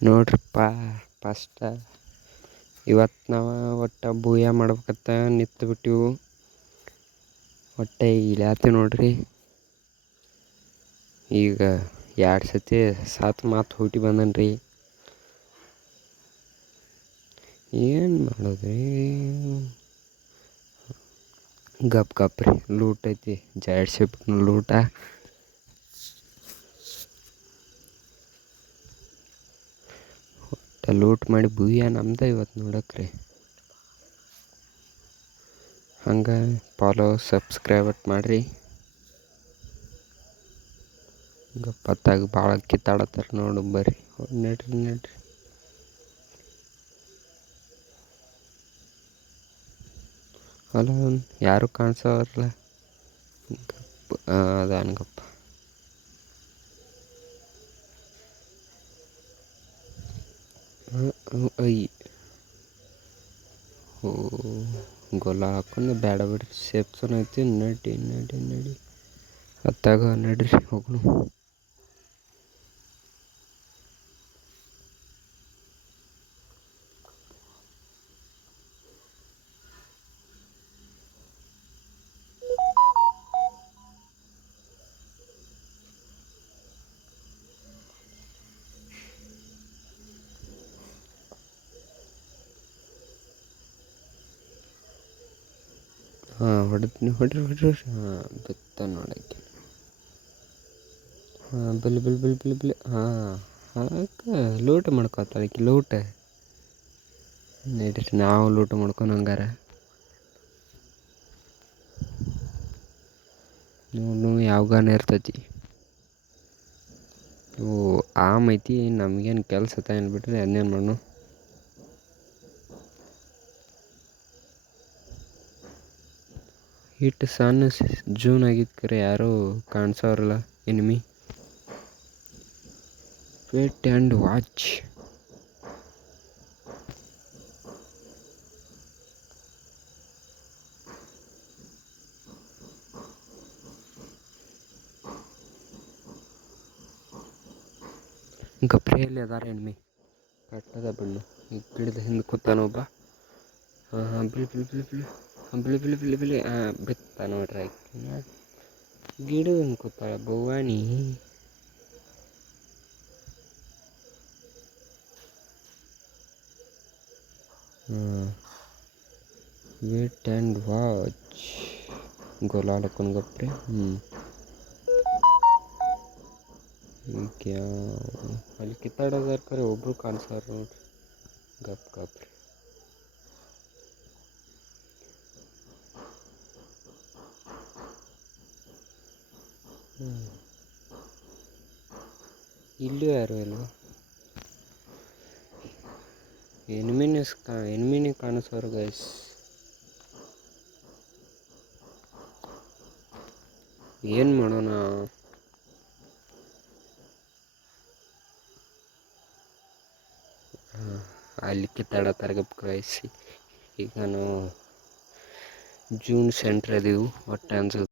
ನೋಡ್ರಪ್ಪ ಫಸ್ಟ್ ಇವತ್ತು ನಾವು ಒಟ್ಟು ಬೂಯ ಮಾಡ್ಬೇಕತ್ತ ನಿಂತು ಬಿಟ್ಟಿವು. ಒಟ್ಟೆ ಇಲ್ಲಾತಿ ನೋಡ್ರಿ. ಈಗ 2 ಸತಿ ಸಾತ್ ಮಾತು ಹುಟ್ಟಿ ಬಂದನ್ರಿ. ಏನು ಮಾಡೋದ್ರಿ, ಗಪ್ ರೀ ಲೂಟ್ ಐತಿ ಜಾಡ್ಸಿಬಿಟ್ನು ಲೂಟ. ಲೂಟ್ ಮಾಡಿ ಬೂಯ ನಮ್ದ ಇವತ್ತು ನೋಡಕ್ರಿ. ಹಂಗೆ ಫಾಲೋ ಸಬ್ಸ್ಕ್ರೈಬ್ ಮಾಡಿರಿ. ಗಪ್ಪತ್ತಾಗ ಭಾಳ ಕಿತ್ತಾಡತ್ತಾರ ನೋಡು ಬರ್ರಿ ನಡ್ರಿ. ಅಲ್ಲ ಯಾರು ಕಾಣಿಸೋರಲ್ಲ. ಅದಾನಗಪ್ಪ. ಗೊಲ್ಲ ಹಾಕೊಂಡು ಬೇಡ ಬಿಡ್ರಿ ಸೇಫ್ಸನ್ ಐತಿ. ನಡಿ ಅತ್ತಾಗ ನಡ್ರಿ ಹೋಗ್ನು. ಹೊಡ್ರಿ ಬಿತ್ತ ನೋಡಕ್ಕೆ. ಬಿಲ್ ಹಾಕ ಲೂಟ್ ಮಾಡ್ಕೊತಾಳಕಿ ಲೂಟ. ನಡೀರಿ ನಾವು ಲೂಟ್ ಮಾಡ್ಕೊಂಡು ಹಂಗಾರ. ನೀವು ಯಾವಾಗಾನ ಇರ್ತೈತಿ. ಆಮ್ ಐತಿ ನಮಗೇನು ಕೆಲಸ ಏನು ಬಿಟ್ರಿ ಅದನ್ನೇನು ಮಾಡೋಣ. ಇಟ್ಟು ಸಣ್ಣ ಜೂನ್ ಆಗಿದ್ದು ಕರೆ ಯಾರೂ ಕಾಣಿಸೋರಲ್ಲ ಎನಿಮಿ. Wait and watch. ಗಪ್ರಿಯಲ್ಲಿ ಅದಾರ ಎನಿಮಿ. ಕಟ್ಟದ ಬಣ್ಣು ಈಗ ಗಿಡದ ಹಿಂದೆ ಕೂತಾನೊಬ್ಬ. ಬಿಳಿ ಬಿತ್ತ ನೋಡ್ರಿ ಗಿಡದ ಹಿಂದೆ ಕೂತಾಳ ಬವ್ವಾಣಿ. Wait and watch. ಗೋಲಾಡಕ್ಕನ್ ಗಪ್ರಿ. ಈಗ ಅಲ್ಲಿ ಕಿತ್ತಾಡೋದಾರ ಕರೆ ಒಬ್ರು ಕಾಣಿಸ್ತಾರ ನೋಡ್ರಿ. ಗಪ್ರಿ. ಇಲ್ಲೂ ಯಾರು ಅಲ್ವ. ಎನಿಮಿನೇ ಕಾಣಿಸೋರು ಗೈಸ್. ಏನು ಮಾಡೋಣ. ಅಲ್ಲಿ ಕಿತ್ತಾಡತ್ತಾರ ಗೈಸ್. ಈಗ ನಾವು ಜೂನ್ ಸೆಂಟ್ರ್ ಅದೀವಿ ಒಟ್ಟು ಅನ್ಸುತ್ತೆ.